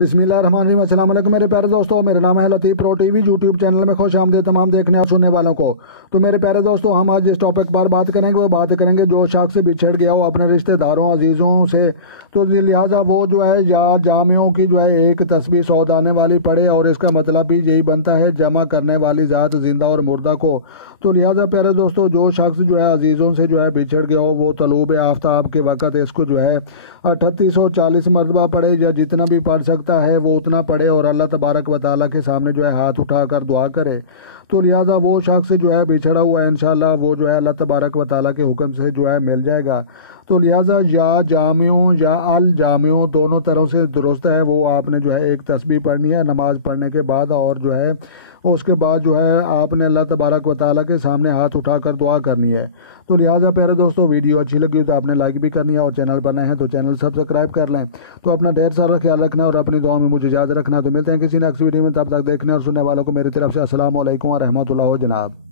बिस्मिल्लाहिर्रहमानिर्रहीम। अस्सलाम वालेकुम मेरे प्यारे दोस्तों, मेरा नाम है लतीफ़ प्रो टीवी। यूट्यूब चैनल में खुश आमदीद तमाम देखने और सुनने वालों को। तो मेरे प्यारे दोस्तों, हम आज जिस टॉपिक पर बात करेंगे वो बात करेंगे जो शख्स बिछड़ गया हो अपने रिश्तेदारों अजीज़ों से, तो लिहाजा वो जो है या जामियों की जो है एक तस्बीह सौदाने वाली पड़े, और इसका मतलब भी यही बनता है जमा करने वाली ज़ात जिंदा और मुर्दा को। तो लिहाजा प्यारे दोस्तों, जो शख्स जो है अजीज़ों से जो है बिछड़ गया हो वो तलूब आफ्ताब के वक़्त इसको जो है 3840 मरतबा पढ़े, या जितना भी पढ़ सकता है वो उतना पढ़े, और अल्लाह तबारक व तआला के सामने जो है हाथ उठाकर दुआ करे। तो लिहाजा वो शख्स जो है बिछड़ा हुआ है इंशाल्लाह वो जो है अल्लाह तबारक व तआला के हुक्म से जो है मिल जाएगा। तो लिहाजा या जामियों या अल जामियों दोनों तरह से दुरुस्त है। वो आपने जो है एक तस्बीह पढ़नी है नमाज पढ़ने के बाद, और जो है उसके बाद जो है आपने अल्लाह तबारक व तआला के सामने हाथ उठाकर दुआ करनी है। तो लिहाजा प्यारे दोस्तों, वीडियो अच्छी लगी तो आपने लाइक भी करनी है, और चैनल पर नए हैं तो चैनल सब्सक्राइब कर लें। तो अपना ढेर सारा ख्याल रखना और अपनी दुआ में मुझे इजाज़त रखना। तो मिलते हैं किसी नेक्स्ट वीडियो में, तब तक देखने और सुनने वालों को मेरी तरफ से अस्सलाम वालेकुम व रहमतुल्लाह जनाब।